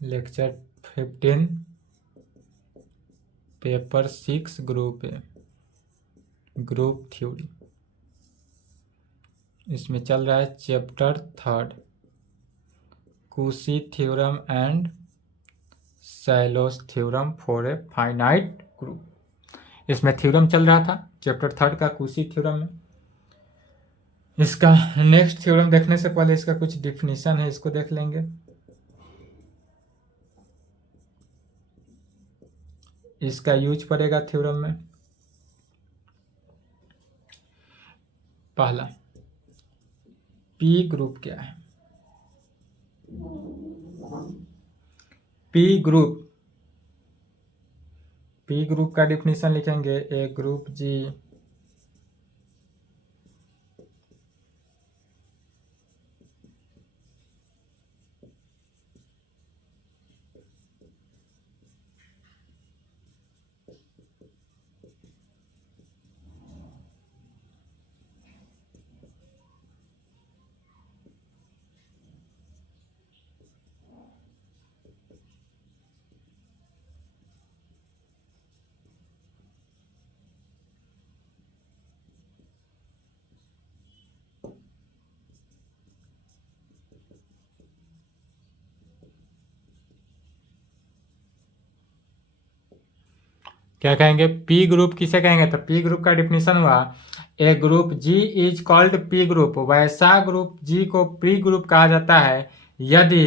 Lecture 15 paper 6 group A group theory. इसमें चल रहा है chapter 3 Cauchy theorem and Sylow's theorem for a finite group. इसमें theorem चल रहा था चैप्टर 3 का कुशी थ्योरम में। इसका नेक्स्ट थ्योरम देखने से पहले इसका कुछ डिफिनीशन है, इसको देख लेंगे। इसका यूज पड़ेगा थ्योरम में। पहला, पी ग्रुप क्या है? पी ग्रुप का डिफिनीशन लिखेंगे, ए ग्रुप जी क्या कहेंगे? पी ग्रुप किसे कहेंगे? तो पी ग्रुप का डिफिनीशन हुआ, a group G is called P group. वैसा ग्रुप जी को पी ग्रुप कहा जाता है यदि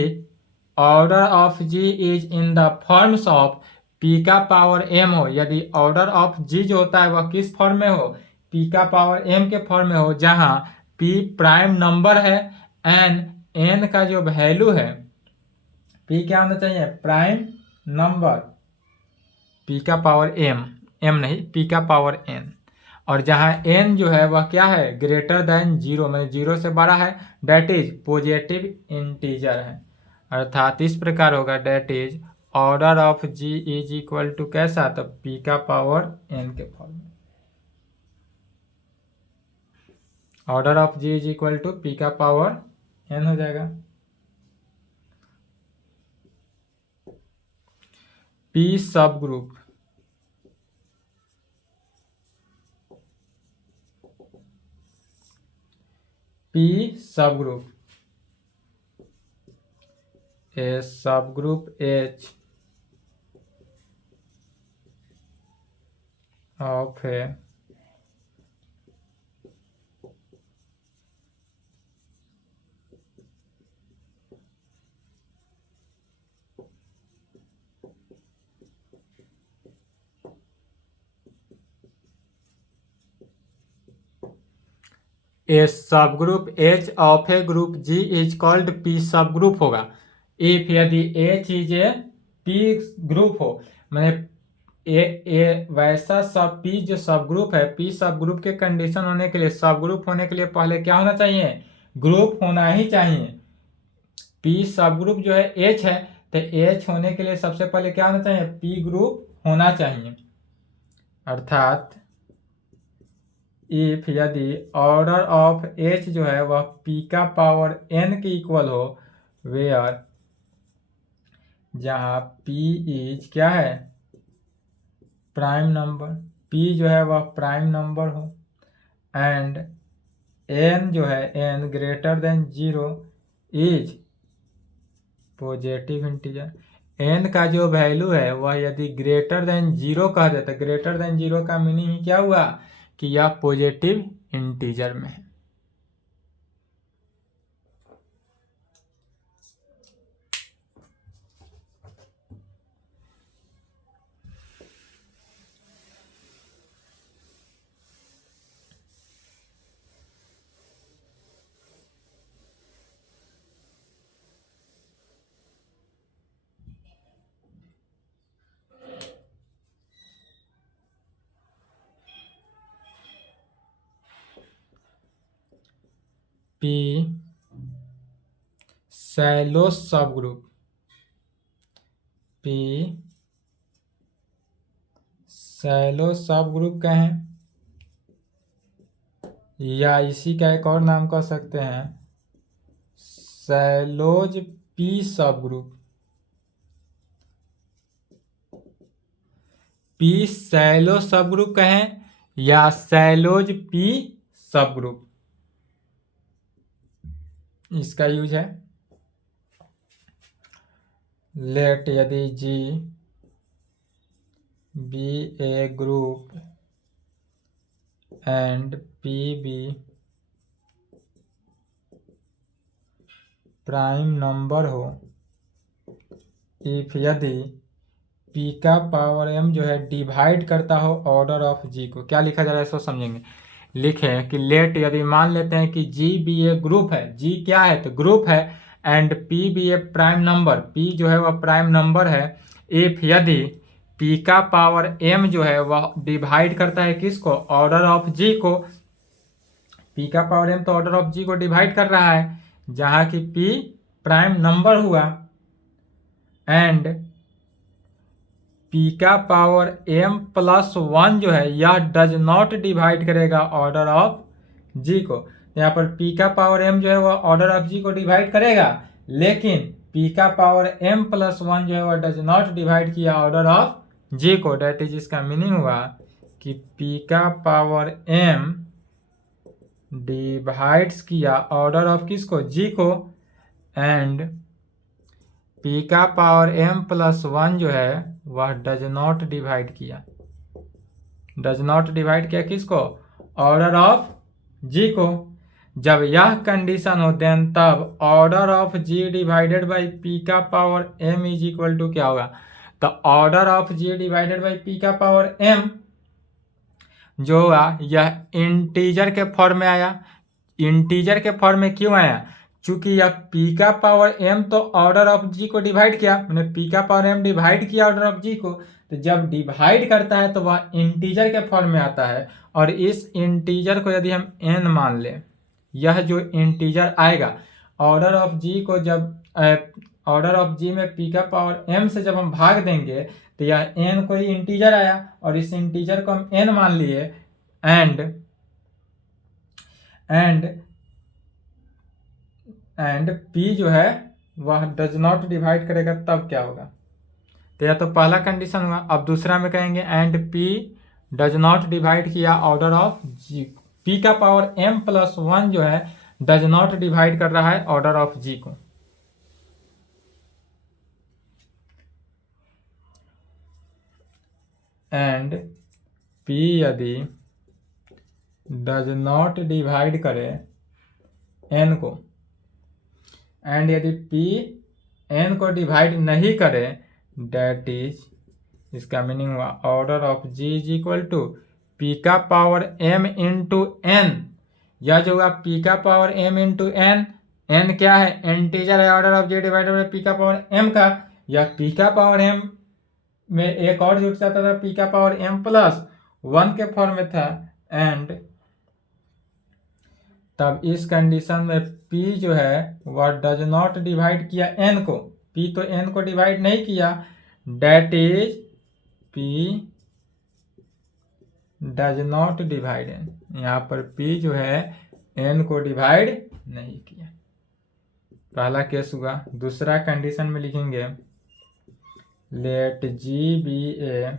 order of G is in the forms of P का पावर एम हो। यदि ऑर्डर ऑफ जी जो होता है वह किस फॉर्म में हो? पी का पावर एम के फॉर्म में हो, जहां पी प्राइम नंबर है एन का जो वैल्यू है, पी क्या होना चाहिए? प्राइम नंबर, पी का पावर एम नहीं, पी का पावर एन। और जहां एन जो है वह क्या है? ग्रेटर देन जीरो, मतलब जीरो से बड़ा है, डेट इज पॉजिटिव इंटीजर है। अर्थात इस प्रकार होगा, that is order of G is equal to कैसा? तो पी का पावर एन के फॉर्म में। Order of G is equal to P का पावर एन हो जाएगा। P sub group, P sub group, a सब group H of a a सब group H of a group G is called P sub group होगा if यदि H is a P group हो। मैंने वैसा सब पी जो सब ग्रुप है, पी सब ग्रुप के कंडीशन होने के लिए, सब ग्रुप होने के लिए पहले क्या होना चाहिए? ग्रुप होना ही चाहिए। पी सब ग्रुप जो है एच है, तो एच होने के लिए सबसे पहले क्या होना चाहिए? पी ग्रुप होना चाहिए। अर्थात इफ यदि ऑर्डर ऑफ एच जो है वह पी का पावर एन के इक्वल हो, वेयर जहां पी इज क्या है? प्राइम नंबर, पी जो है वह प्राइम नंबर हो, एंड एन जो है N greater than zero is positive integer. N का जो वैल्यू है वह यदि ग्रेटर देन जीरो कह देते, ग्रेटर देन जीरो का मीनिंग ही क्या हुआ? कि यह पॉजिटिव इंटीजर में है। P Sylow sub group, P Sylow sub group कहें या इसी का एक और नाम कह सकते हैं Sylow's P sub group. P Sylow sub group कहें या सैलोज पी सब ग्रुप, इसका यूज है। लेट यदि G be a group and P be prime number हो, इफ यदि पी का पावर एम जो है डिवाइड करता हो ऑर्डर ऑफ जी को। क्या लिखा जा रहा है इसको समझेंगे। लिखे कि लेट यदि मान लेते हैं कि जी बी ए ग्रुप है, जी क्या है तो ग्रुप है, and P be a prime number, P जो है वह प्राइम नंबर है। इफ यदि पी का पावर एम जो है वह डिवाइड करता है किसको, ऑर्डर ऑफ जी को। पी का पावर एम तो ऑर्डर ऑफ जी को डिवाइड कर रहा है, जहां की पी प्राइम नंबर हुआ, एंड पी का पावर एम प्लस वन जो है यह डज नॉट डिवाइड करेगा ऑर्डर ऑफ जी को। यहाँ पर पी का पावर एम जो है वह ऑर्डर ऑफ जी को डिवाइड करेगा, लेकिन पी का पावर एम प्लस वन जो है वह डज नॉट डिवाइड किया ऑर्डर ऑफ जी को। डेट इज, इसका मीनिंग हुआ कि पी का पावर एम डिवाइड्स किया ऑर्डर ऑफ किसको, जी को, एंड पी का पावर एम प्लस वन जो है वह डज नॉट डिवाइड किया, डज नॉट डिवाइड किया किसको, ऑर्डर ऑफ जी को। जब यह कंडीशन हो देन तब order of G divided by P का power M is equal to क्या होगा, तो order of G divided by P का पावर एम जो होगा यह इंटीजर के फॉर्म में आया। इंटीजर के फॉर्म में क्यों आया, चूंकि यह पी का पावर एम तो ऑर्डर ऑफ जी को डिवाइड किया, मैंने पी का पावर एम डिवाइड किया ऑर्डर ऑफ जी को, तो जब डिवाइड करता है तो वह इंटीजर के फॉर्म में आता है। और इस इंटीजर को यदि हम एन मान लें, यह जो इंटीजर आएगा ऑर्डर ऑफ जी को, जब ऑर्डर ऑफ जी में पी का पावर एम से जब हम भाग देंगे तो यह एन कोई इंटीजर आया, और इस इंटीजर को हम एन मान लिए, एंड पी जो है वह डज नॉट डिवाइड करेगा, तब क्या होगा। तो यह तो पहला कंडीशन हुआ। अब दूसरा में कहेंगे and P does not divide किया ऑर्डर ऑफ जी, पी का पावर एम प्लस वन जो है डज नॉट डिवाइड कर रहा है ऑर्डर ऑफ जी को। एंड पी यदि डज नॉट डिवाइड करे एन को, एंड यदि पी एन को डिवाइड नहीं करे, डेट इज, इसका मीनिंग हुआ order of G is equal to P का पावर एम इंटू एन। यह जो हुआ पी का power M into N, N क्या है, इंटीजर है, order of G divided by P का पावर एम का। यह पी का पावर एम में एक और जुट जाता था, पी का पावर एम प्लस वन के फॉर्म में था, एंड तब इस कंडीशन में P जो है वह डज नॉट डिवाइड किया n को, P तो n को डिवाइड नहीं किया, that is P does not divide n। यहाँ पर P जो है n को डिवाइड नहीं किया, पहला केस हुआ। दूसरा कंडीशन में लिखेंगे लेट जी बी ए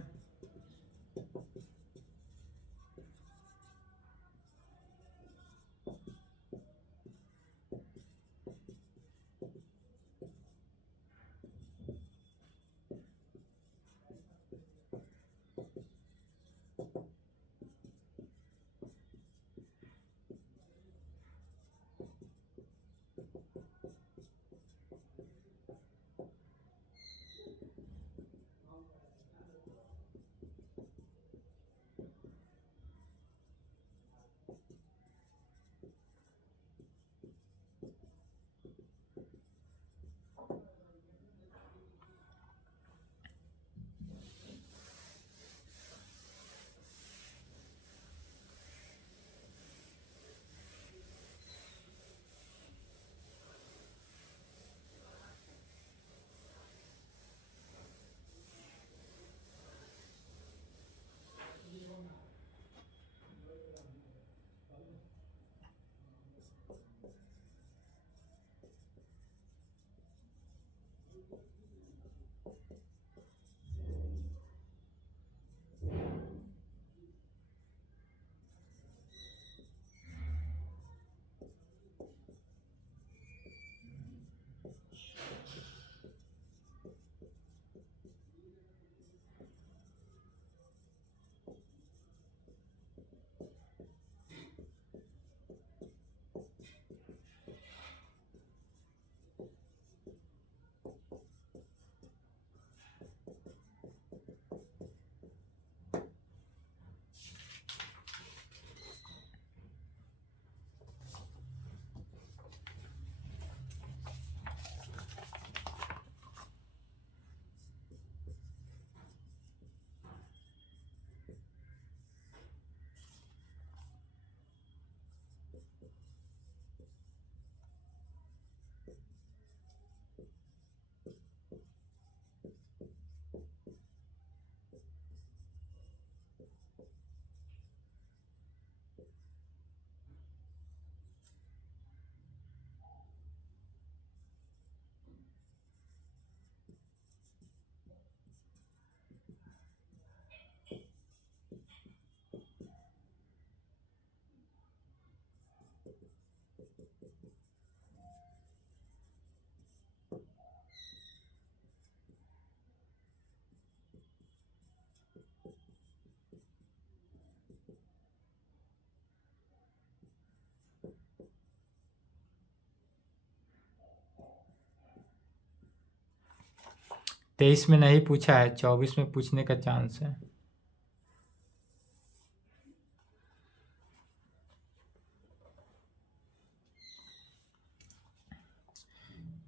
23 में नहीं पूछा है, 24 में पूछने का चांस है।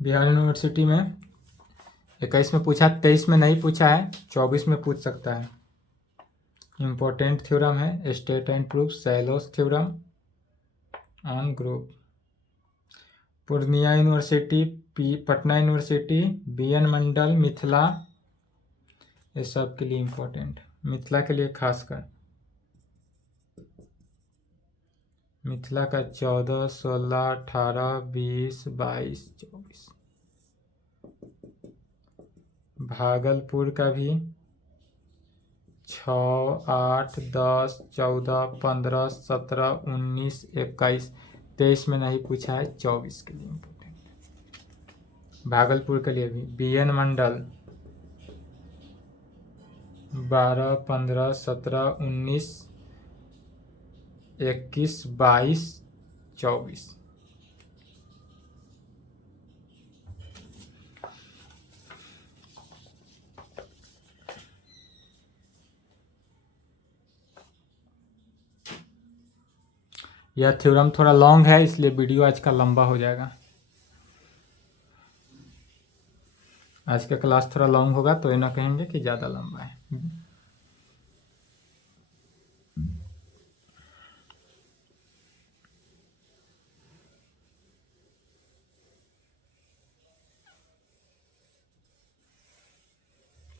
बिहार यूनिवर्सिटी में 21 में पूछा, 23 में नहीं पूछा है, 24 में पूछ सकता है। इम्पोर्टेंट थ्योरम है, state and proof, Sylow's theorem on group. Purnia university, Patna university, BN Mandal, Mithila, ये सब के लिए इम्पोर्टेंट, मिथिला के लिए खासकर। मिथिला का 14, 16, 18, 20, 22, 24। भागलपुर का भी 6, 8, 10, 14, 15, 17, 19, 21, 23 में नहीं पूछा है, 24 के लिए इम्पोर्टेंट। भागलपुर के लिए भी BN मंडल 12, 15, 17, 19, 21, 22, 24। यह थ्योरम थोड़ा लॉन्ग है, इसलिए वीडियो आज का लंबा हो जाएगा। आज का क्लास थोड़ा लॉन्ग होगा तो ये ना कहेंगे कि ज़्यादा लंबा है।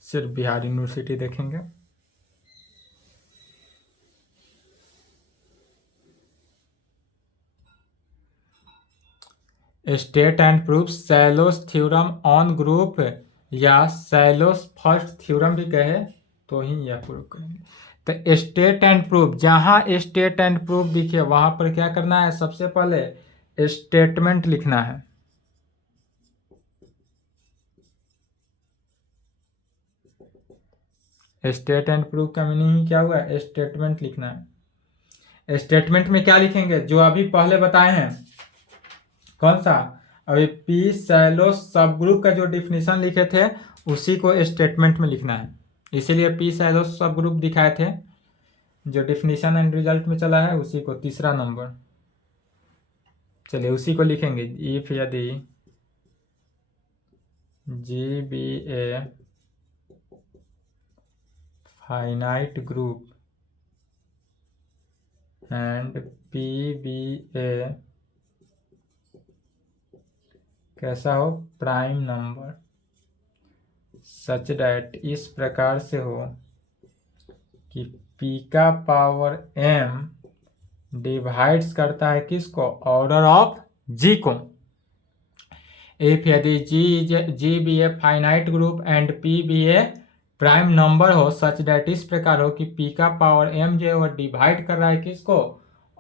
सिर्फ बिहार यूनिवर्सिटी देखेंगे। State and proof Sylow's theorem on group, या सैलोस फर्स्ट थ्योरम भी कहे तो ही यह प्रूफ करेंगे। तो स्टेट एंड प्रूफ, जहां स्टेट एंड प्रूफ दिखे वहां पर क्या करना है, सबसे पहले स्टेटमेंट लिखना है। स्टेट एंड प्रूफ का मीनिंग क्या हुआ, स्टेटमेंट लिखना है। स्टेटमेंट में क्या लिखेंगे, जो अभी पहले बताए हैं, कौन सा, अभी पी सैलोस सब ग्रुप का जो डिफिनीशन लिखे थे उसी को स्टेटमेंट में लिखना है। इसीलिए पी सैलोस सब ग्रुप दिखाए थे, जो डिफिनीशन एंड रिजल्ट में चला है उसी को, तीसरा नंबर। चलिए उसी को लिखेंगे। इफ यदि GBA finite group and PBA कैसा हो, प्राइम नंबर, सच डैट, इस प्रकार से हो कि P का पावर M डिवाइड्स करता है किसको, ऑर्डर ऑफ G को। इफ यदि GBA finite group and PBA prime number हो, सच डैट, इस प्रकार हो कि P का पावर M जो है वो डिवाइड कर रहा है किसको,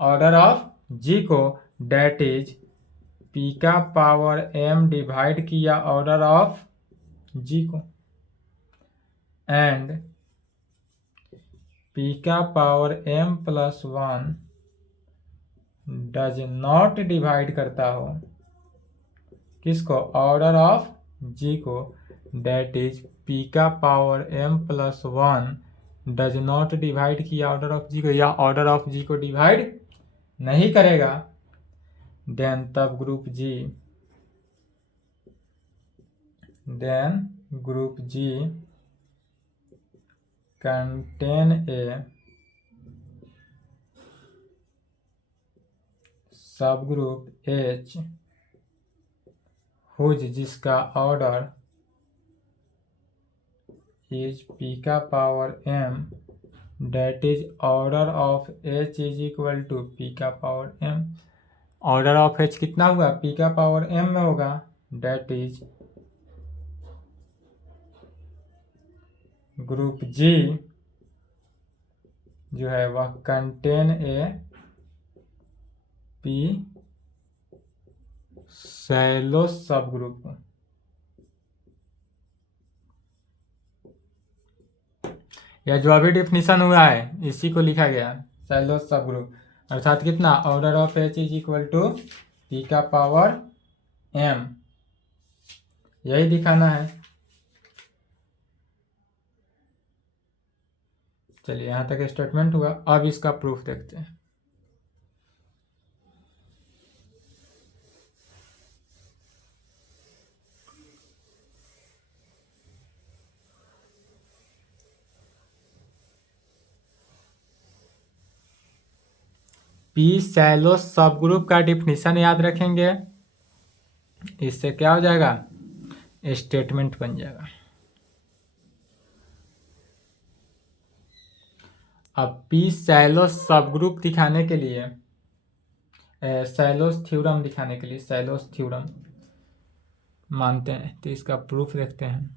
ऑर्डर ऑफ G को, डैट इज P का पावर M डिवाइड किया ऑर्डर ऑफ G को, एंड P का power M plus 1 does not divide करता हो किसको, ऑर्डर ऑफ G को, डेट इज P का power M plus 1 does not divide किया ऑर्डर ऑफ G को, या ऑर्डर ऑफ G को डिवाइड नहीं करेगा, देन तब ग्रुप G कंटेन ए सब ग्रुप H हुज जिसका ऑर्डर इज P का power M, that is order of H is equal to P का power M। Order of H कितना हुआ, P का पावर M में होगा, डेट इज ग्रुप G जो है वह कंटेन ए P सैलोस सब ग्रुप। या जो अभी डिफिनीशन हुआ है इसी को लिखा गया, सैलोस सब ग्रुप, अर्थात कितना, order of H is equal to P का पावर M, यही दिखाना है। चलिए यहाँ तक स्टेटमेंट हुआ, अब इसका प्रूफ देखते हैं। पी सैलो सब ग्रुप का डिफिनीशन याद रखेंगे, इससे क्या हो जाएगा, स्टेटमेंट बन जाएगा। अब पी सैलो सब ग्रुप दिखाने के लिए, सैलोस थ्योरम दिखाने के लिए, सैलोस थ्योरम मानते हैं, तो इसका प्रूफ देखते हैं।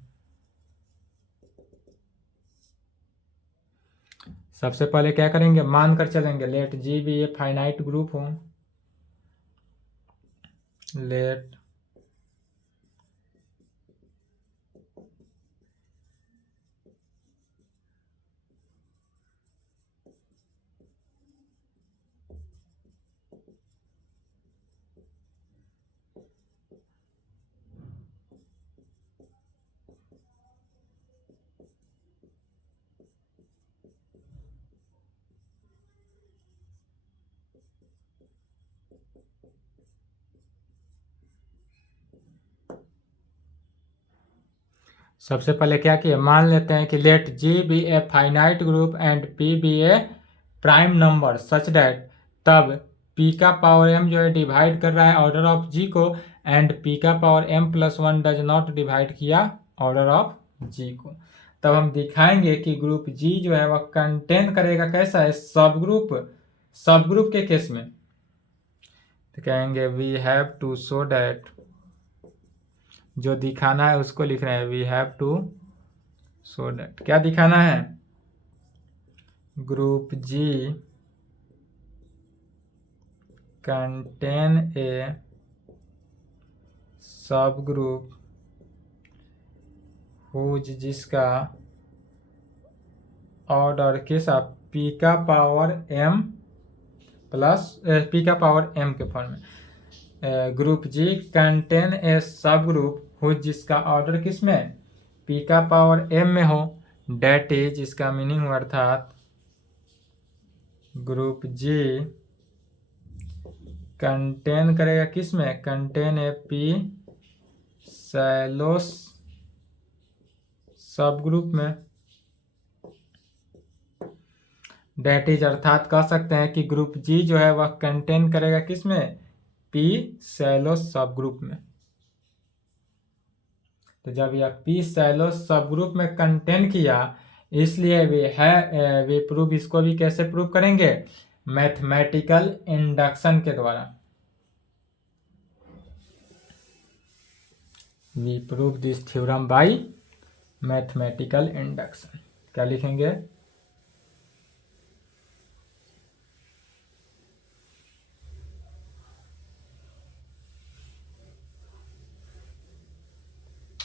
सबसे पहले क्या करेंगे, मान कर चलेंगे, let G be a finite group हो, लेट सबसे पहले क्या किया, मान लेते हैं कि let G be a finite group and P be a prime number such that, तब p का पावर m जो है डिवाइड कर रहा है ऑर्डर ऑफ g को, एंड p का power m+1 does not divide किया ऑर्डर ऑफ g को। तब हम दिखाएंगे कि ग्रुप g जो है वह कंटेन करेगा कैसा है, सब ग्रुप के केस में। तो कहेंगे we have to show that, जो दिखाना है उसको लिख रहे हैं, we have to show that, क्या दिखाना है, ग्रुप जी कंटेन ए सब ग्रुप हुज, जिसका ऑर्डर कैसा, p का पावर m प्लस p का पावर m के फॉर्म में। ग्रुप जी कंटेन ए सब ग्रुप हुज, जिसका ऑर्डर किस में, p का पावर m में हो, डेट इज, इसका मीनिंग हुआ अर्थात ग्रुप जी कंटेन करेगा किस में, कंटेन ए p सैलोस सब ग्रुप में, डेट इज अर्थात कह सकते हैं कि ग्रुप जी जो है वह कंटेन करेगा किस में, पी सैलो सब ग्रुप में। तो जब यह पी सैलो सब ग्रुप में कंटेन किया, इसलिए वे प्रूफ, इसको भी कैसे प्रूफ करेंगे, मैथमेटिकल इंडक्शन के द्वारा। We prove this theorem by mathematical induction. क्या लिखेंगे,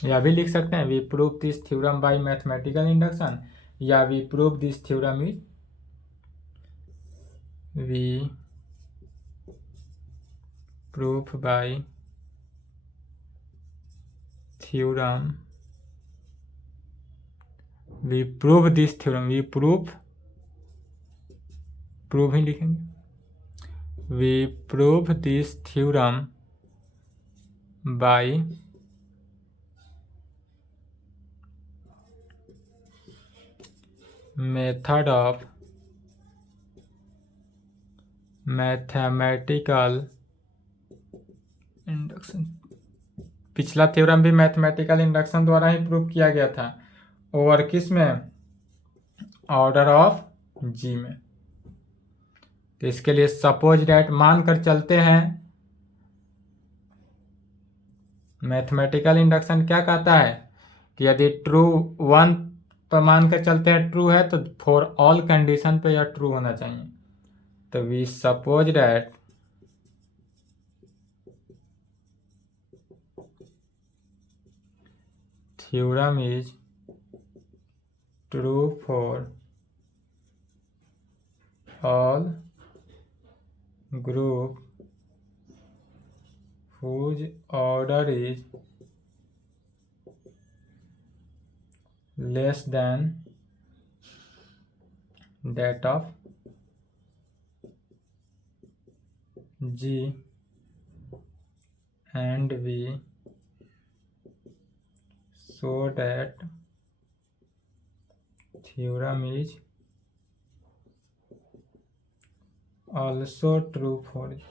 या भी लिख सकते हैं we prove this theorem by mathematical induction, या we prove this theorem is, we proof by theorem, we prove this theorem, we prove ही लिखेंगे, we prove this theorem by method of mathematical induction. पिछला theorem भी mathematical induction द्वारा ही prove किया गया था, और किस में, ऑर्डर ऑफ जी में। तो इसके लिए सपोज डैट मान कर चलते हैं, मैथमेटिकल इंडक्शन क्या कहता है कि यदि ट्रू 1 पर मान कर चलते हैं ट्रू है, तो फॉर ऑल कंडीशन पे यह ट्रू होना चाहिए। तो we suppose that theorem is true for all group whose order is less than that of G and V so that theorem is also true for G।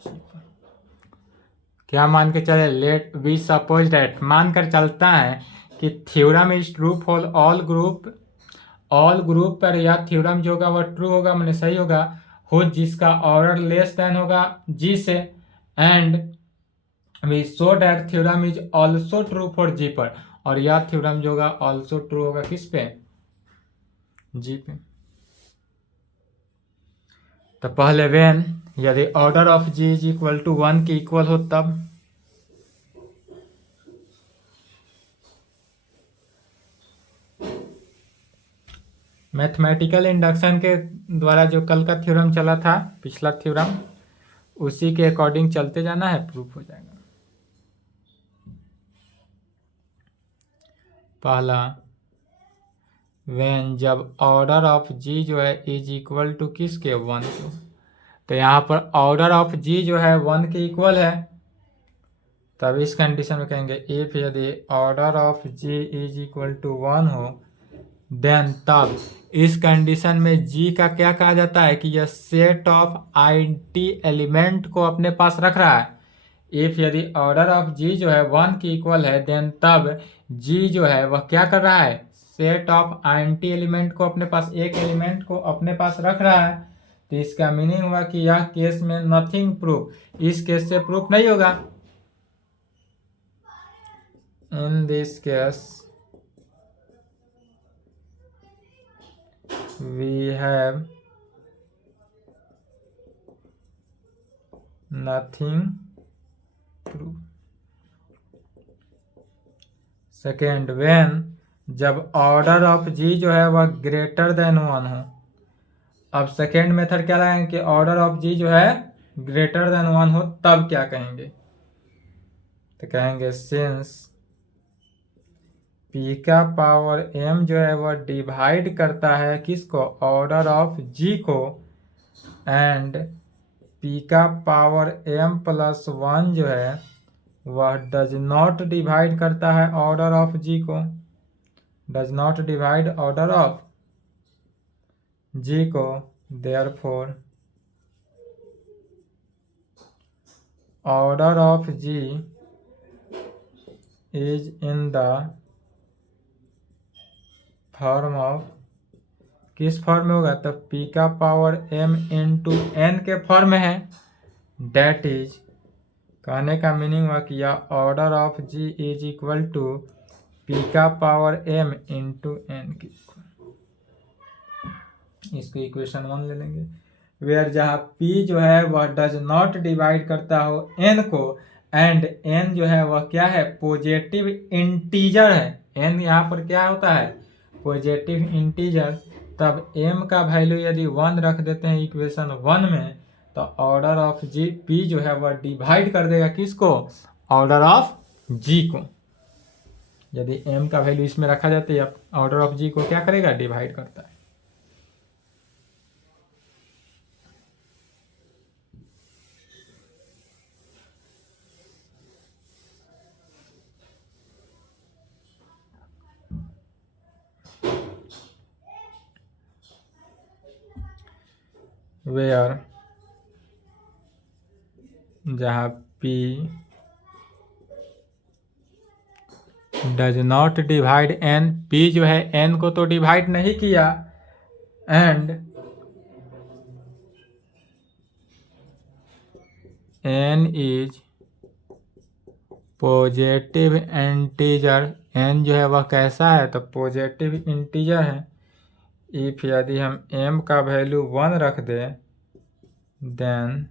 क्या मान के चले, late we suppose date, मानकर चलता है कि theorem is true for all group पर यह थ्योरम जो होगा वह ट्रू होगा, मैंने सही होगा, हो जिसका ऑर्डर लेस देन होगा जी से, and we show that theorem is also true for G पर, और यह थ्योरम जो होगा ऑल्सो ट्रू होगा किस पे, जी पे। तो पहले वेन यदि order of G is equal to 1 के इक्वल हो तब, मैथमेटिकल इंडक्शन के द्वारा जो कल का थ्योरम चला था, पिछला थ्योरम, उसी के अकॉर्डिंग चलते जाना है, प्रूफ हो जाएगा। पहला वेन जब ऑर्डर ऑफ जी जो है इज इक्वल टू किसके, 1 के, तो यहाँ पर ऑर्डर ऑफ जी जो है 1 के इक्वल है, तब इस कंडीशन में कहेंगे इफ यदि order of G is equal to 1 हो, देन तब इस कंडीशन में जी का क्या कहा जाता है कि यह सेट ऑफ आईटी एलिमेंट को अपने पास रख रहा है। इफ यदि ऑर्डर ऑफ जी जो है 1 के इक्वल है, देन तब जी जो है वह क्या कर रहा है, सेट ऑफ आईटी एलिमेंट को अपने पास, एक एलिमेंट को अपने पास रख रहा है। तो इसका मीनिंग हुआ कि यह केस में नथिंग प्रूफ, इस केस से प्रूफ नहीं होगा। In this case we have nothing proof। Second when जब ऑर्डर ऑफ जी जो है वह ग्रेटर देन 1 हो, अब सेकेंड मेथड क्या लगाएंगे कि ऑर्डर ऑफ जी जो है ग्रेटर देन 1 हो, तब क्या कहेंगे, तो कहेंगे सिंस पी का पावर m जो है वह डिवाइड करता है किसको, ऑर्डर ऑफ g को, एंड p का पावर m प्लस 1 जो है वह डज नॉट डिवाइड करता है ऑर्डर ऑफ g को, does not divide order of g को, therefore order of g is in the form of, किस फॉर्म में होगा, तो p का पावर m इंटू n के फॉर्म में है। डेट इज, कहने का मीनिंग हुआ कि यह order of g is equal to p का पावर m इंटू n की। इसको इक्वेशन 1 ले लेंगे, वेयर जहाँ p जो है वह डज नॉट डिवाइड करता हो n को, एंड n जो है वह क्या है, पॉजिटिव इंटीजर है। n यहाँ पर क्या होता है, पॉजिटिव इंटीजर, तब m का वैल्यू यदि 1 रख देते हैं इक्वेशन 1 में, तो ऑर्डर ऑफ जी p जो है वह डिवाइड कर देगा किसको, ऑर्डर ऑफ g को। यदि m का वैल्यू इसमें रखा जाता है, ऑर्डर ऑफ g को क्या करेगा, डिवाइड करता है। वेयर जहाँ p does not divide n, p जो है n को तो डिवाइड नहीं किया, and n is positive integer, n जो है वह कैसा है, तो पॉजिटिव इंटीजर है। इफ यदि हम m का वैल्यू 1 रख दें, देन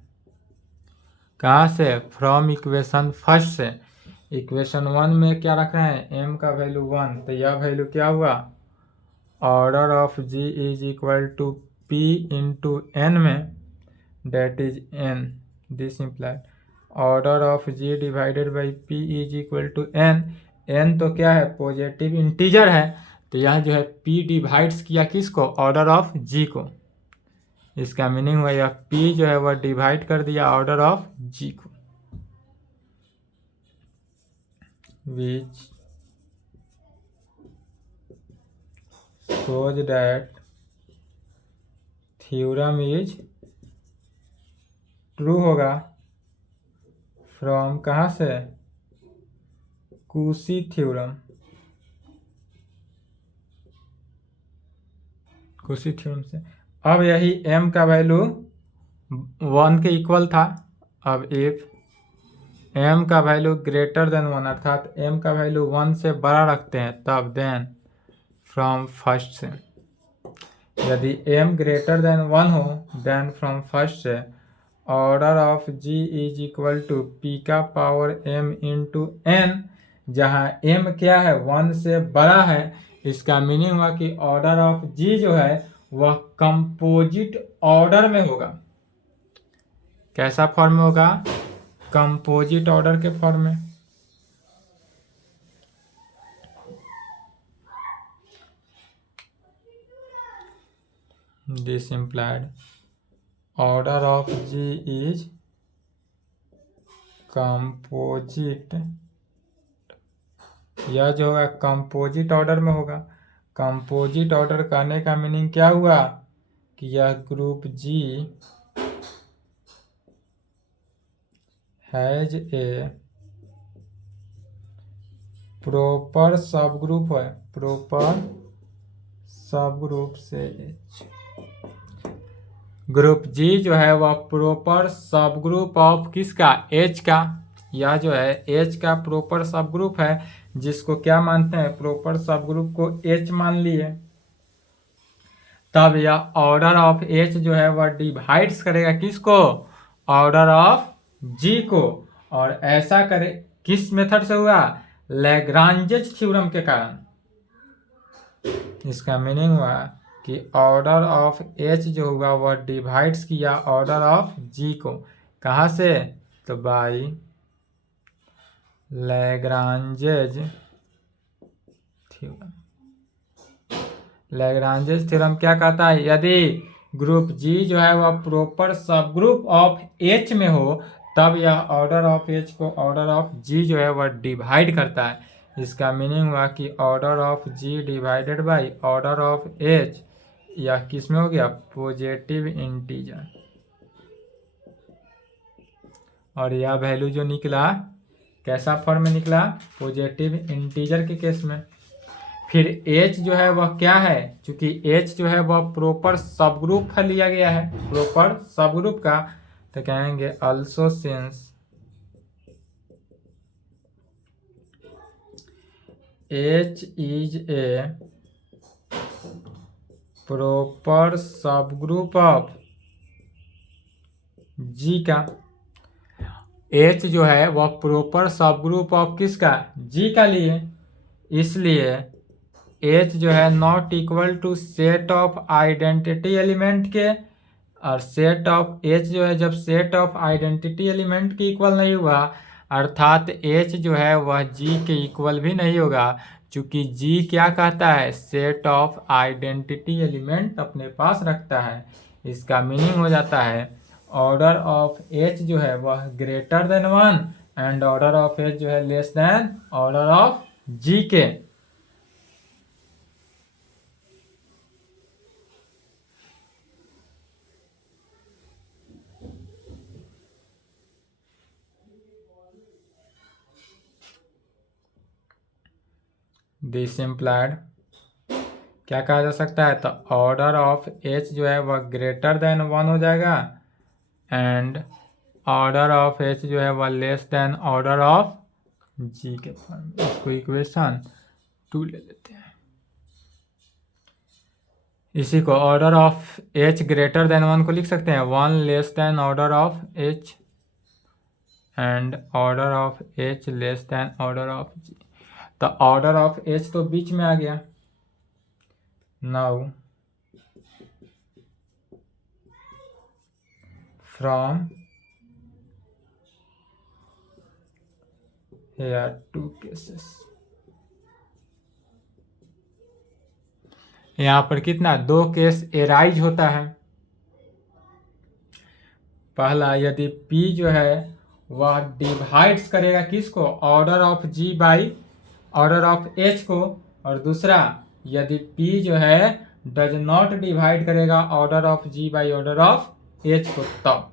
कहाँ से, फ्रॉम इक्वेशन फर्स्ट से, इक्वेशन 1 में क्या रख रहे हैं, m का वैल्यू 1, तो यह वैल्यू क्या हुआ, order of g is equal to p into n में, that is n, this implied order of g divided by p is equal to n, n तो क्या है, पॉजिटिव इंटीजर है, तो यहाँ जो है p डिवाइड्स किया किसको, ऑर्डर ऑफ g को, इसका मीनिंग हुआ यह P जो है वह डिवाइड कर दिया ऑर्डर ऑफ G को, which shows that theorem is true होगा फ्रॉम कहाँ से, कूशी थ्योरम, कूशी थ्योरम से। अब यही m का वैल्यू 1 के इक्वल था। अब इफ m का वैल्यू ग्रेटर देन 1 अर्थात m का वैल्यू 1 से बड़ा रखते हैं तब देन फ्रॉम फर्स्ट से, यदि m ग्रेटर देन 1 हो देन फ्रॉम फर्स्ट से order of g is equal to p का पावर m इंटू n, जहाँ m क्या है 1 से बड़ा है। इसका मीनिंग हुआ कि ऑर्डर ऑफ g जो है वह कंपोजिट ऑर्डर में होगा। कैसा फॉर्म में होगा, कंपोजिट ऑर्डर के फॉर्म में। This implied order of g is composite, यह जो है कंपोजिट ऑर्डर में होगा। कंपोजिट ऑर्डर कहने का मीनिंग क्या हुआ कि यह group G has a proper सब ग्रुप है, प्रॉपर सब ग्रुप से H, ग्रुप G जो है वह प्रॉपर सब ग्रुप ऑफ किसका, H का। यह जो है H का प्रॉपर सब ग्रुप है, जिसको क्या मानते हैं, प्रॉपर सब ग्रुप को H मान लिए। तब यह ऑर्डर ऑफ H जो है वह डिवाइड्स करेगा किसको, ऑर्डर ऑफ G को। और ऐसा करे किस मेथड से हुआ, लैग्रांजेस थ्योरम के कारण। इसका मीनिंग हुआ कि ऑर्डर ऑफ H जो हुआ वह डिवाइड्स किया ऑर्डर ऑफ G को, कहाँ से, तो by Lagrange's theorem. Lagrange's theorem क्या कहता है, यदि ग्रुप G जो है वह proper subgroup of H में हो तब यह ऑर्डर ऑफ H को ऑर्डर ऑफ G जो है वह डिवाइड करता है। इसका मीनिंग हुआ कि order of G divided by order of H, यह किस में हो गया, पॉजिटिव इंटीजर। और यह वैल्यू जो निकला कैसा फॉर्म में निकला, पॉजिटिव इंटीजर के केस में। फिर H जो है वह क्या है, क्योंकि H जो है वह प्रॉपर सब ग्रुप का लिया गया है, प्रॉपर सब ग्रुप का, तो कहेंगे also since H is a proper subgroup of G का। H जो है वह प्रॉपर सब ग्रुप ऑफ किसका, G का लिए, इसलिए H जो है not equal to set of identity element के। और सेट ऑफ H जो है जब सेट ऑफ आइडेंटिटी एलिमेंट के इक्वल नहीं हुआ अर्थात H जो है वह G के इक्वल भी नहीं होगा, क्योंकि G क्या कहता है, सेट ऑफ आइडेंटिटी एलिमेंट अपने पास रखता है। इसका मीनिंग हो जाता है ऑर्डर ऑफ H जो है वह greater than 1 and order of H जो है less than order of G के। दिस इम्प्लाइड क्या कहा जा सकता है, तो ऑर्डर ऑफ H जो है वह ग्रेटर देन 1 हो जाएगा एंड ऑर्डर ऑफ H जो है वह less than order of G के फॉर्म में। इसको इक्वेशन 2 ले लेते हैं। इसी को order of H greater than 1 को लिख सकते हैं 1 less than order of H and order of H less than order of G। तो ऑर्डर ऑफ H तो बीच में आ गया। नाउ फ्रॉम here 2 केसेस, यहाँ पर कितना 2 केस एराइज होता है। पहला, यदि P जो है वह डिवाइड्स करेगा किसको, order of G by order of H को, और दूसरा यदि P जो है डज नॉट डिवाइड करेगा order of G by order of H को, तब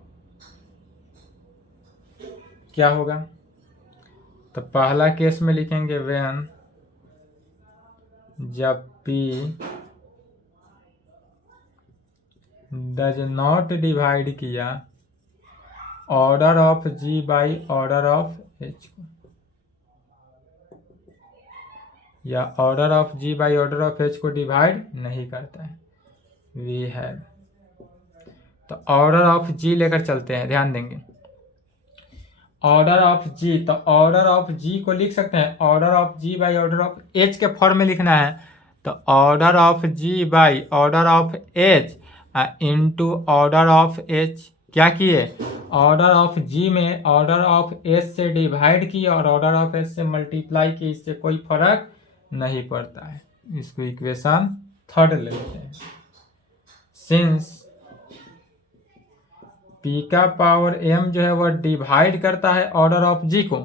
क्या होगा। तो पहला केस में लिखेंगे व्हेन, जब P डज नॉट डिवाइड किया order of G by order of H को, या order of G by order of H को डिवाइड नहीं करता है। वी हैव, तो ऑर्डर ऑफ G लेकर चलते हैं, ध्यान देंगे। ऑर्डर ऑफ G, तो ऑर्डर ऑफ G को लिख सकते हैं order of G by order of H के फॉर्म में लिखना है। तो order of G by order of H into order of H, क्या किए, ऑर्डर ऑफ G में ऑर्डर ऑफ H से डिवाइड किए और ऑर्डर ऑफ H से मल्टीप्लाई किए, इससे कोई फर्क नहीं पड़ता है। इसको इक्वेशन थर्ड ले लेते हैं। सिंस P का पावर m जो है वह डिवाइड करता है ऑर्डर ऑफ G को,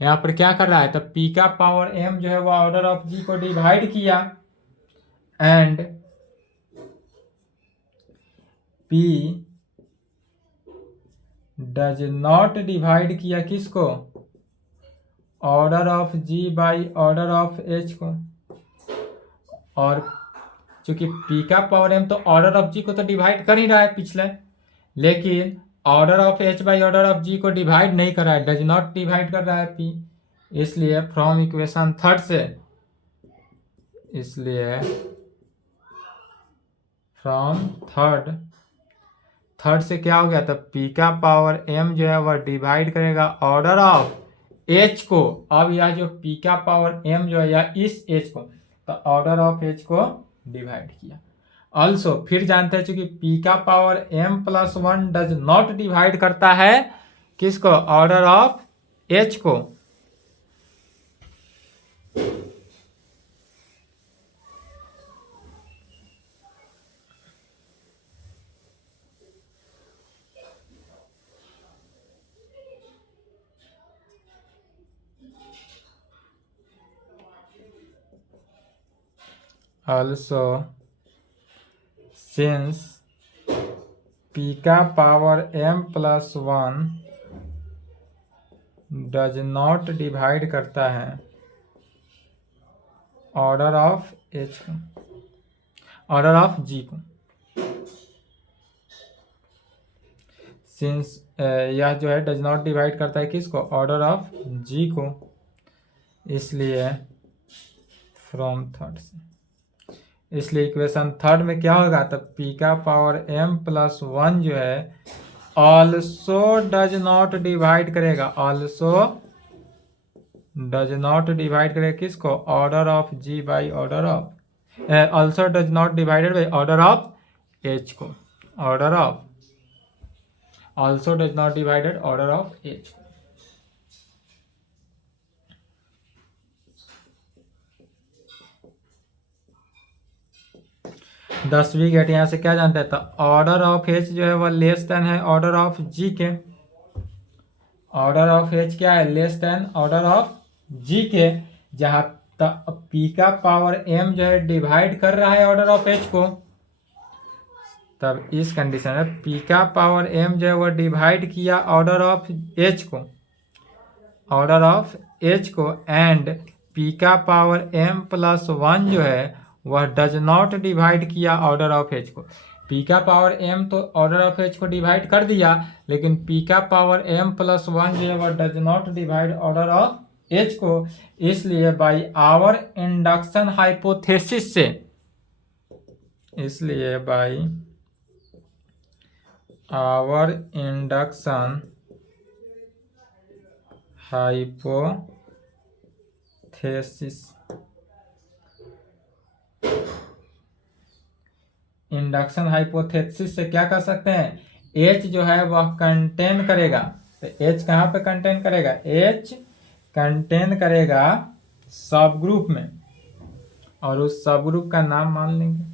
यहाँ पर क्या कर रहा है, तो P का पावर m जो है वह ऑर्डर ऑफ G को डिवाइड किया, and P does not divide किया किसको, order of G by order of H को। और चूंकि P का पावर m तो ऑर्डर ऑफ G को तो डिवाइड कर ही रहा है पिछले, लेकिन order of H by order of G को डिवाइड नहीं कर रहा है, डज नॉट डिवाइड कर रहा है P। इसलिए फ्रॉम इक्वेशन थर्ड से, इसलिए फ्रॉम थर्ड से क्या हो गया, तो P का पावर m जो है वह डिवाइड करेगा ऑर्डर ऑफ H को। अब यह जो P का पावर m जो है या इस H को, तो ऑर्डर ऑफ H को डिवाइड किया। ऑल्सो फिर जानते हैं चूंकि P का power m plus 1 does not divide करता है किसको, ऑर्डर ऑफ H को। Also since P का power m plus 1 does not divide करता है ऑर्डर ऑफ H को, ऑर्डर ऑफ G को। सिंस यह जो है डज नॉट डिवाइड करता है किसको, ऑर्डर ऑफ G को, इसलिए फ्रॉम थर्ड से, इसलिए इक्वेशन थर्ड में क्या होगा, तो P का पावर m प्लस 1 जो है ऑल्सो डज नॉट डिवाइड करेगा, ऑल्सो डज नॉट डिवाइड करेगा किसको, order of G by order of, also does not divided by order of H को, order of, also does not divided order of H को। दसवीं gate यहाँ से क्या जानते हैं, तो ऑर्डर ऑफ H जो है वह लेस देन है ऑर्डर ऑफ G के, ऑर्डर ऑफ H क्या है, less than order of G के, जहाँ P का पावर m जो है डिवाइड कर रहा है ऑर्डर ऑफ H को, तब इस कंडीशन में P का पावर m जो है वह डिवाइड किया ऑर्डर ऑफ H को, ऑर्डर ऑफ H को, एंड P का पावर m प्लस 1 जो है वह डज नॉट डिवाइड किया ऑर्डर ऑफ H को। P का पावर m तो ऑर्डर ऑफ H को डिवाइड कर दिया, लेकिन P का पावर m प्लस 1 जो है वह does not divide order of H को। इसलिए बाई आवर इंडक्शन हाइपोथेसिस से, इसलिए by our induction hypothesis, induction hypothesis से क्या कर सकते हैं, H जो है वह कंटेन करेगा, तो H कहाँ पे कंटेन करेगा, H कंटेन करेगा सब ग्रुप में, और उस सब ग्रुप का नाम मान लेंगे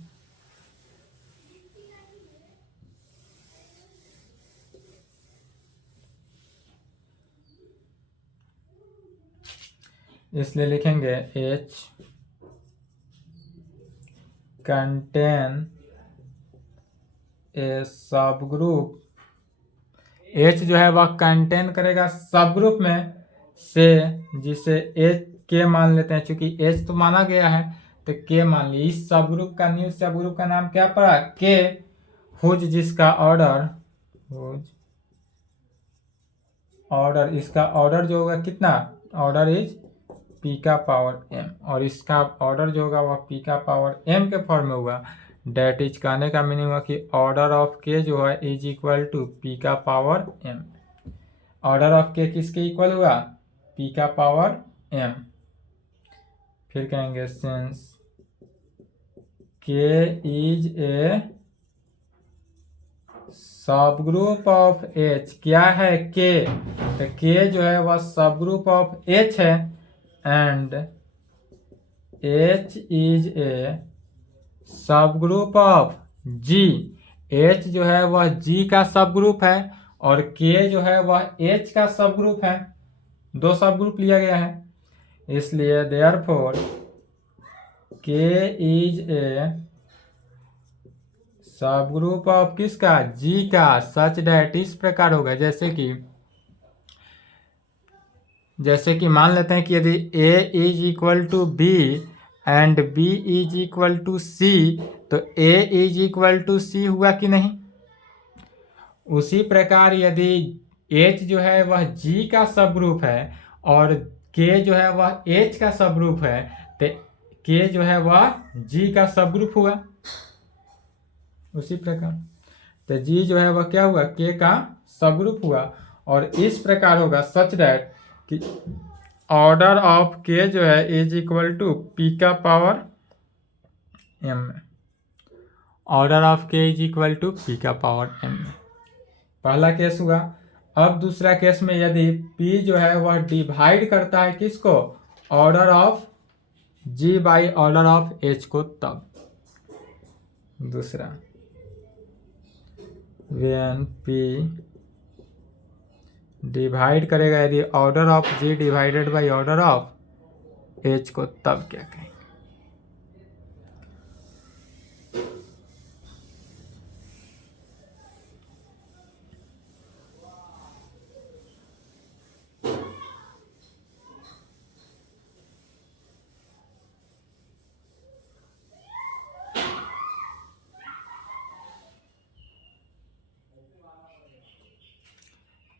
इसलिए लिखेंगे H कंटेन ए सब ग्रुप। H जो है वह कंटेन करेगा सब ग्रुप में से, जिसे H के मान लेते हैं, क्योंकि H तो माना गया है तो के मान लिए। इस सब ग्रुप का न्यू सब ग्रुप का नाम क्या पड़ा? के, हुज जिसका ऑर्डर इसका ऑर्डर जो होगा कितना? ऑर्डर इज पी का पावर m, और इसका ऑर्डर जो होगा वह पी का पावर m के फॉर्म में होगा। डेट इज कहने का मीनिंग हुआ कि ऑर्डर ऑफ के जो है इज इक्वल टू पी का power m। Order of K किसके इक्वल हुआ? पी का पावर m। फिर कहेंगे सिंस के इज ए सब ग्रुप ऑफ H। क्या है के? तो के जो है वह सब ग्रुप ऑफ H है, एंड H इज ए सब ग्रुप ऑफ G। H जो है वह G का सब ग्रुप है, और K जो है वह H का सब ग्रुप है। दो सब ग्रुप लिया गया है, इसलिए देयरफॉर K इज ए सब ग्रुप ऑफ किसका? G का। सच दैट इस प्रकार होगा, जैसे कि मान लेते हैं कि यदि A is equal to B and B is equal to C, तो A is equal to C हुआ कि नहीं? उसी प्रकार यदि H जो है वह G का सब ग्रुप है और K जो है वह H का सब ग्रुप है, तो K जो है वह G का सब ग्रुप हुआ। उसी प्रकार तो G जो है वह क्या हुआ? K का सब ग्रुप हुआ। और इस प्रकार होगा सच दैट कि ऑर्डर ऑफ K जो है इज इक्वल टू P का पावर m में। Order of K is equal to P का पावर m में पहला केस हुआ। अब दूसरा केस में यदि P जो है वह डिवाइड करता है किसको? Order of G by order of H को, तब दूसरा when P डिवाइड करेगा यदि order of G divided by order of H को, तब क्या कहेंगे?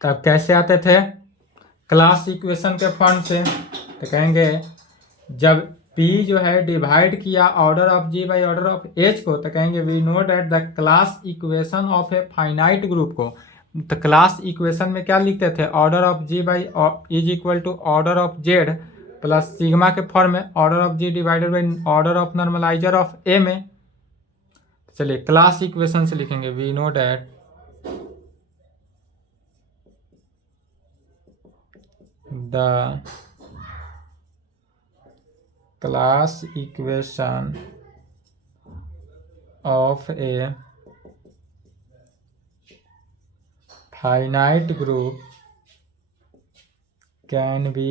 तब कैसे आते थे? क्लास इक्वेशन के फॉर्म से। तो कहेंगे जब P जो है डिवाइड किया order of G by order of H को, तो कहेंगे we know that the class equation of a finite group को। तो क्लास इक्वेशन में क्या लिखते थे? Order of G by is equal to order of Z plus sigma के फॉर्म में order of G divided by order of normaliser of A में। चलिए क्लास इक्वेशन से लिखेंगे we know that the class equation of a finite group can be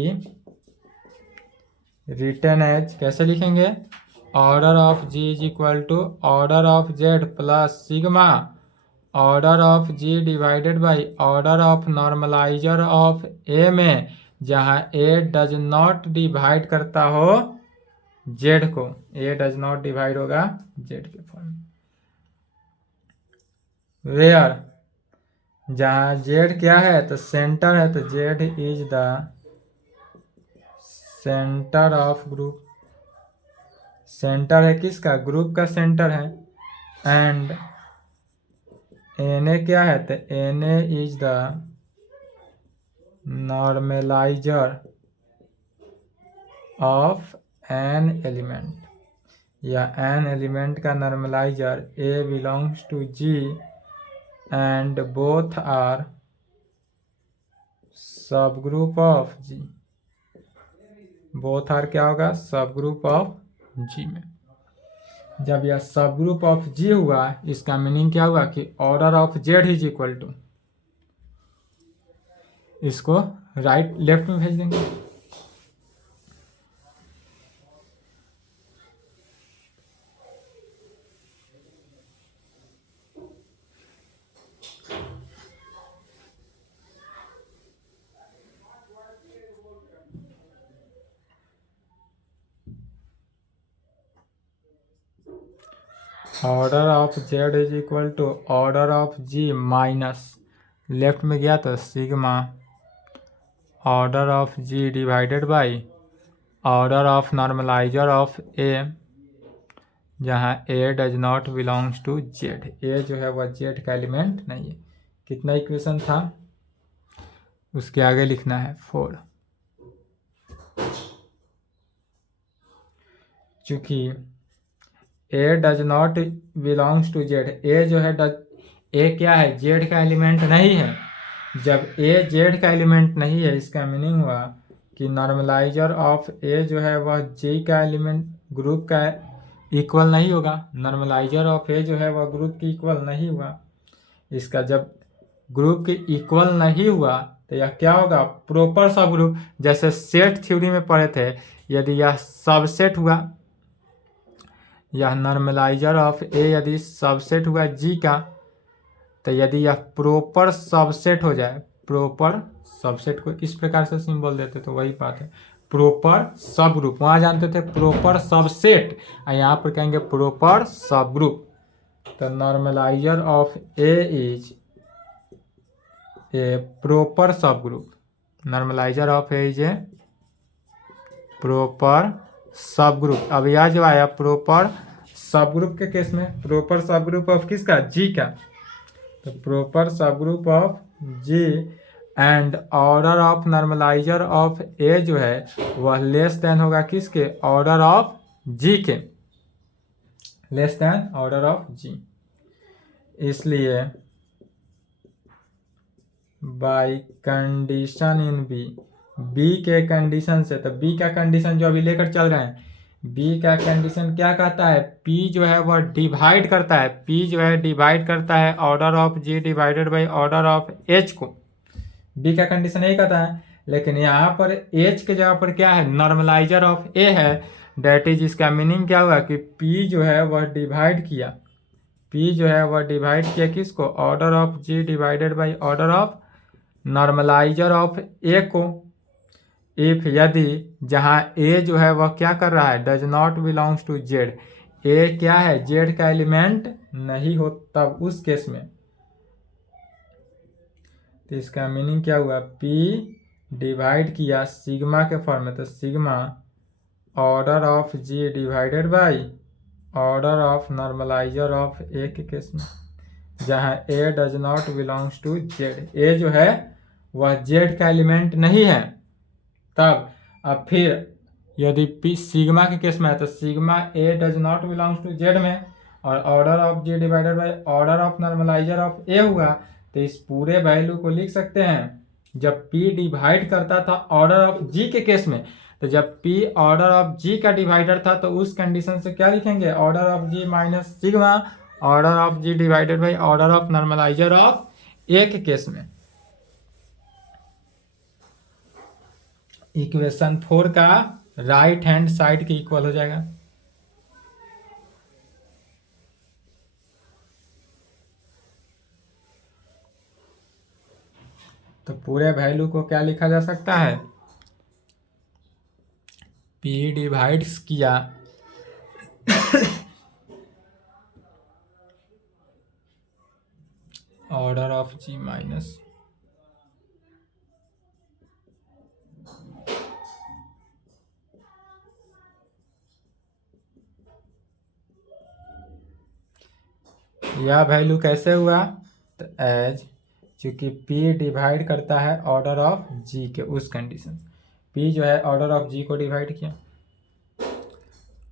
written as, कैसे लिखेंगे? Order of G is equal to order of Z plus sigma order of G divided by order of normaliser of A में, जहाँ A does not divide करता हो Z को। A does not divide होगा Z के form में। Where जहाँ Z क्या है? तो सेंटर है, तो Z is the centre of group. Centre है किसका? ग्रुप का सेंटर है। एंड Na क्या है? तो Na is the normaliser of an element, या एन एलिमेंट का normaliser A belongs to G and both are subgroup of G। Both are क्या होगा? सब ग्रुप ऑफ G में। जब यह सब ग्रुप ऑफ G हुआ, इसका मीनिंग क्या हुआ कि order of Z is equal to, इसको राइट लेफ्ट में भेज देंगे। Order of Z is equal to order of G minus left में गया तो sigma order of G divided by order of normaliser of A, जहाँ A does not belongs to Z. A जो है वह जेड का एलिमेंट नहीं है। कितना इक्वेशन था, उसके आगे लिखना है 4। चूंकि A does not belongs to Z, A जो है ए क्या है, जेड का एलिमेंट नहीं है। जब ए जेड का एलिमेंट नहीं है, इसका मीनिंग हुआ कि नॉर्मलाइजर ऑफ ए जो है वह जे का एलिमेंट ग्रुप का इक्वल नहीं होगा। नॉर्मलाइजर ऑफ ए जो है वह ग्रुप के इक्वल नहीं हुआ। इसका जब ग्रुप के इक्वल नहीं हुआ तो यह क्या होगा, प्रॉपर सब ग्रुप। जैसे सेट थ्योरी में पढ़े थे, यदि यह सबसेट हुआ, यह नॉर्मलाइजर ऑफ ए यदि सबसेट हुआ जी का, तो यदि यह प्रॉपर सबसेट हो जाए, प्रॉपर सबसेट को इस प्रकार से सिंबल देते तो वही बात है, प्रॉपर सब ग्रुप। वहाँ जानते थे प्रॉपर सबसेट, और यहाँ पर कहेंगे प्रॉपर सब ग्रुप। तो normaliser of A is a proper subgroup. Normaliser of A is a proper subgroup. अब यह जो आया प्रॉपर सब ग्रुप के केस में, प्रॉपर सब ग्रुप ऑफ किसका, जी का। तो proper subgroup of G and order of normaliser of A जो है वह लेस देन होगा किसके, ऑर्डर ऑफ जी के, लेस देन ऑर्डर ऑफ जी। इसलिए बाय कंडीशन इन बी के कंडीशन से, तो बी का कंडीशन जो अभी लेकर चल रहे हैं, बी का कंडीशन क्या कहता है, P जो है वह डिवाइड करता है, P जो है डिवाइड करता है order of G divided by order of H को। बी का कंडीशन यही कहता है, लेकिन यहाँ पर H के जगह पर क्या है, नॉर्मलाइजर ऑफ A है। डेट इज, इसका मीनिंग क्या हुआ कि P जो है वह डिवाइड किया, P जो है वह डिवाइड किया किसको, order of G divided by order of normaliser of A को। इफ यदि जहाँ ए जो है वह क्या कर रहा है, does not belongs to Z, A क्या है, जेड का एलिमेंट नहीं हो, तब उस केस में तो इसका मीनिंग क्या हुआ, पी डिवाइड किया सिग्मा के फॉर्म में, तो sigma order of G divided by order of normaliser of A के केस में, जहाँ A does not belongs to Z, A जो है वह जेड का एलिमेंट नहीं है। तब अब फिर यदि पी सिग्मा के केस में है, तो sigma A does not belongs to Z में, और order of G divided by order of normaliser of A हुआ, तो इस पूरे वैल्यू को लिख सकते हैं। जब पी डिवाइड करता था ऑर्डर ऑफ जी के केस में, तो जब पी ऑर्डर ऑफ जी का डिवाइडर था, तो उस कंडीशन से क्या लिखेंगे, order of G minus sigma order of G divided by order of normaliser of A के केस में। इक्वेशन 4 का राइट हैंड साइड के इक्वल हो जाएगा। तो पूरे वैल्यू को क्या लिखा जा सकता है, P डिवाइड्स किया ऑर्डर ऑफ G माइनस यह वैल्यू कैसे हुआ, तो एज चूंकि P डिवाइड करता है ऑर्डर ऑफ G के उस कंडीशन, P जो है ऑर्डर ऑफ G को डिवाइड किया।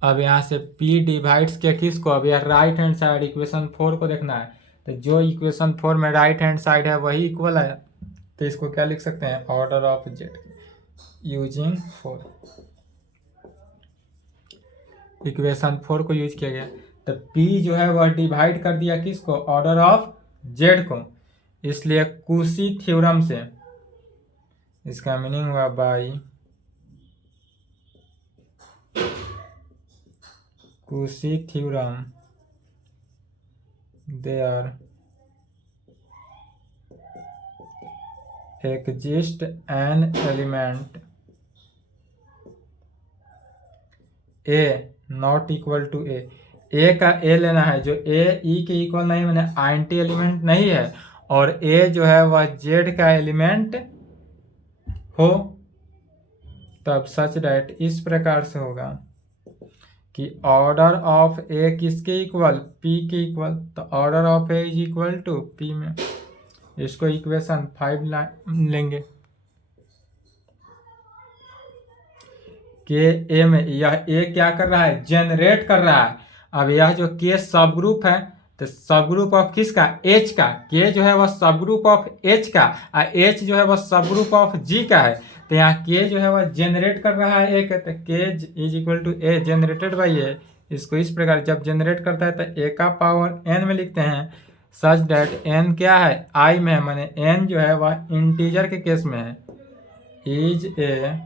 अब यहाँ से P डिवाइड्स किया किसको, अब यह राइट हैंड साइड इक्वेशन 4 को देखना है, तो जो इक्वेशन 4 में राइट हैंड साइड है वही इक्वल है, तो इसको क्या लिख सकते हैं, order of Z using 4, equation 4 को यूज किया गया। तो P जो है वह डिवाइड कर दिया किसको, ऑर्डर ऑफ Z को, इसलिए कुशी थ्योरम से, इसका मीनिंग हुआ by Cauchy theorem there exist an element A not equal to A, A का ए लेना है, जो ए ई के इक्वल नहीं मैंने आइंटी एलिमेंट नहीं है, और ए जो है वह जेड का एलिमेंट हो, तब सच डैट इस प्रकार से होगा कि ऑर्डर ऑफ ए किसके इक्वल, पी के इक्वल, तो order of A is equal to P में। इसको इक्वेशन 5 लेंगे के ए में। यह ए क्या कर रहा है, जनरेट कर रहा है। अब यह जो के सब ग्रुप है, तो सब ग्रुप ऑफ किसका, एच का। के जो है वह सब ग्रुप ऑफ एच का, और एच जो है वह सब ग्रुप ऑफ जी का है। तो यहाँ के जो है वह जनरेट कर रहा है ए का, तो K is equal to A generated by A. इसको इस प्रकार जब जनरेट करता है तो ए का पावर एन में लिखते हैं, सच डैट एन क्या है, आई में है, माने एन जो है वह इंटीजर के केस में है, इज ए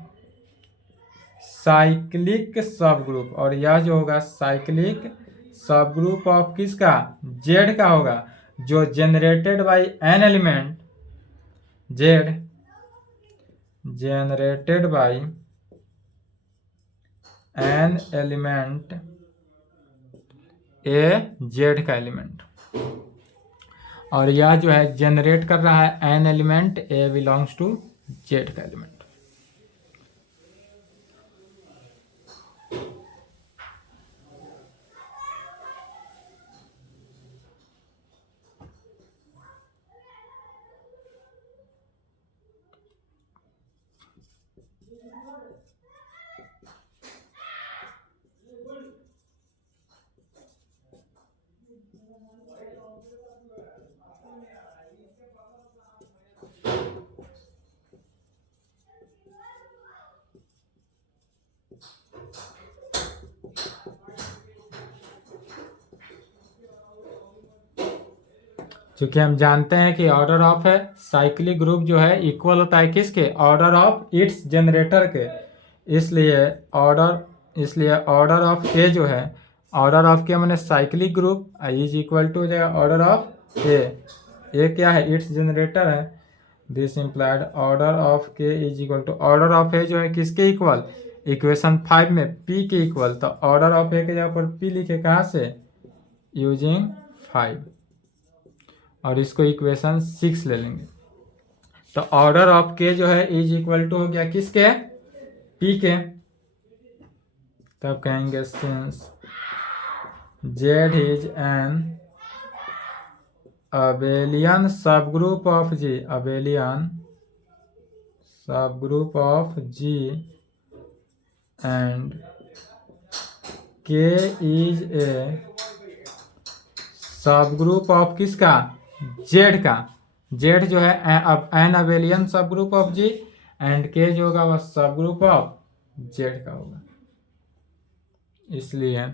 साइक्लिक सब ग्रुप। और यह जो होगा साइक्लिक सब ग्रुप ऑफ किसका, जेड का होगा, जो generated by an element, Z generated by an element, A Z का एलिमेंट। और यह जो है जनरेट कर रहा है an element, A belongs to Z का एलिमेंट। चूंकि हम जानते हैं कि ऑर्डर ऑफ है साइक्लिक ग्रुप जो है इक्वल होता है किसके, ऑर्डर ऑफ इट्स जनरेटर के। इसलिए ऑर्डर ऑफ ए जो है, ऑर्डर ऑफ के मैंने cyclic group is equal to हो जाएगा ऑर्डर ऑफ ए क्या है, इट्स जनरेटर है। This implied order of K is equal to, order of A जो है किसके इक्वल, इक्वेशन 5 में पी के इक्वल। तो ऑर्डर ऑफ ए के जगह पर पी लिखे कहाँ से, यूजिंग 5, और इसको इक्वेशन 6 ले लेंगे। तो ऑर्डर ऑफ के जो है इज इक्वल टू हो गया किसके, पी के। तब कहेंगे since Z is an abelian subgroup of ji, abelian subgroup of G, and के इज ए सब ग्रुप ऑफ किसका, जेड का। जेड जो है अब N abelian subgroup of G, and के जो होगा वह सब ग्रुप ऑफ जेड का होगा। इसलिए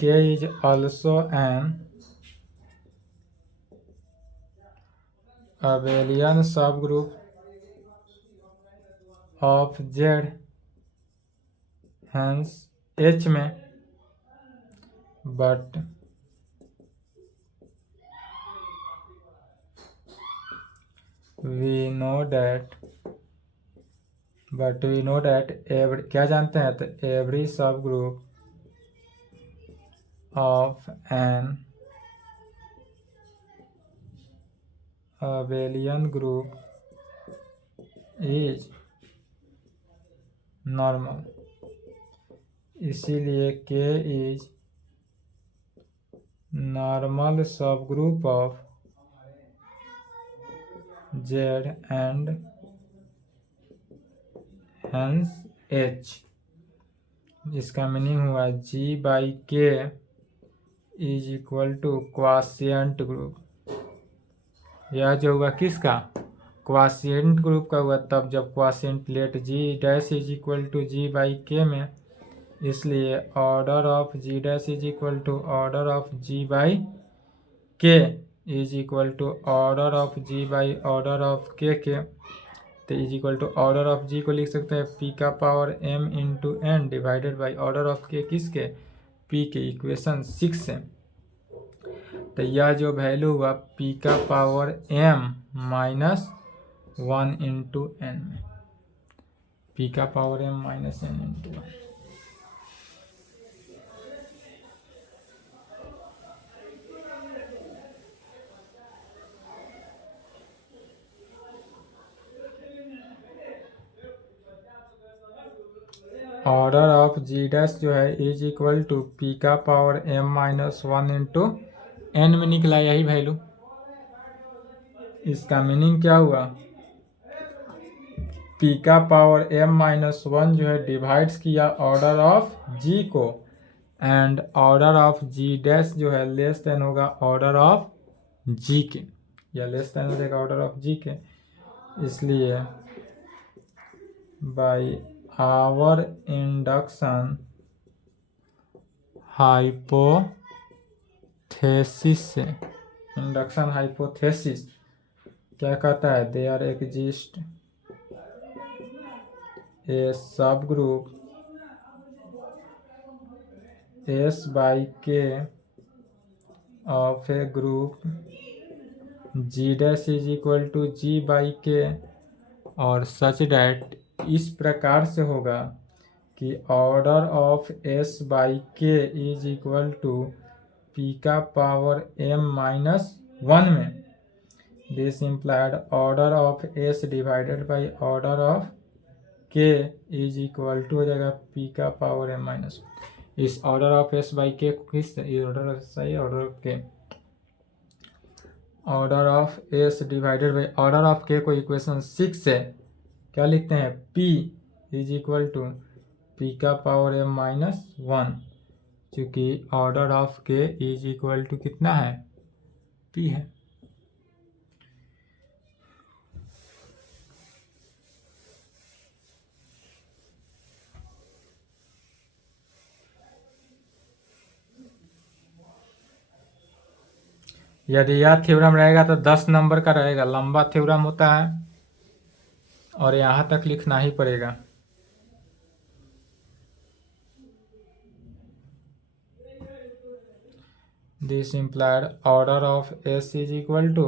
K is also an abelian subgroup of Z, hence H में, but we know that every, क्या जानते हैं, तो every subgroup of an abelian group is normal। इसीलिए K is normal subgroup of Z and hence H। इसका meaning हुआ G by K is equal to quotient group. यह जो होगा किसका, क्वाशिएंट ग्रुप का हुआ, तब जब quotient let G dash is equal to G by K में, इसलिए order of G dash is equal to order of G by K is equal to order of G by order of K तो is equal to order of G को लिख सकते हैं P का power m into N divided by order of K किसके p के equation 6 से। तो यह जो वैल्यू हुआ p का power m minus 1 into N में p का power m minus n into 1। Order of G dash जो है इज इक्वल टू पी का power m minus 1 into N में निकला यही वैल्यू। इसका मीनिंग क्या हुआ p का पावर m माइनस 1 जो है डिवाइड्स किया ऑर्डर ऑफ g को and order of g dash जो है लेस देन होगा ऑर्डर ऑफ g के या लेस देन हो जाएगा ऑर्डर ऑफ g के। इसलिए बाई आवर इंडक्शन हाइपोथेसिस से इंडक्शन हाइपोथेसिस क्या कहता है देयर एग्जिस्ट ए सब group S by K of a group G dash is equal to G by K और सच डैट इस प्रकार से होगा कि order of S by K is equal to P का पावर m माइनस 1 में this implied order of S divided by order of K is equal to हो जाएगा P का पावर m माइनस 1। इस ऑर्डर ऑफ S बाई के किस order सही order of K order of S divided by order of K को equation 6 से क्या लिखते हैं P is equal to P का पावर m माइनस 1 क्योंकि order of K is equal to कितना है P है। यदि यह थ्योरम रहेगा तो 10 नंबर का रहेगा, लंबा थ्योरम होता है और यहाँ तक लिखना ही पड़ेगा। This implied order of S is equal to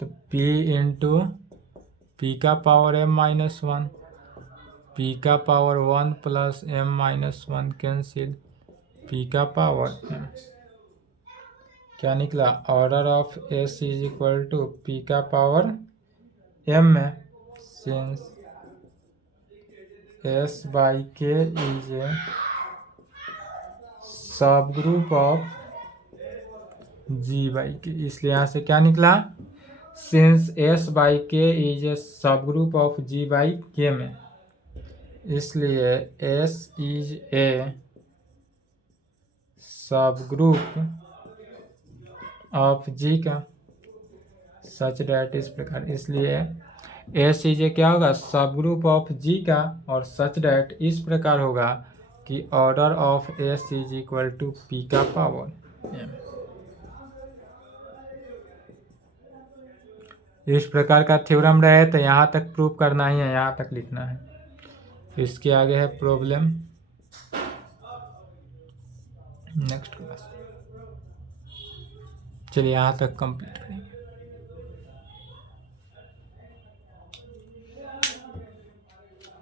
तो P इंटू P का पावर m माइनस 1 P का power 1 plus m minus 1 cancel P का पावर m क्या निकला order of S is equal to P का पावर m में since S by K is a सब group of G by K इसलिए यहाँ से क्या निकला since S by K is a सब group of G by K में इसलिए S इज ए सब ग्रुप ऑफ G का सच डैट इस प्रकार इसलिए S इज ए क्या होगा सब ग्रुप ऑफ G का और सच डैट इस प्रकार होगा कि order of S is equal to P का पावर m। इस प्रकार का थ्योरम रहे तो यहाँ तक प्रूव करना ही है, यहाँ तक लिखना है। इसके आगे है प्रॉब्लम नेक्स्ट क्लास। चलिए यहाँ तक कंप्लीट करेंगे।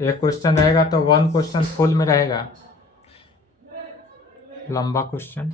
एक क्वेश्चन रहेगा तो 1 क्वेश्चन फुल में रहेगा, लंबा क्वेश्चन।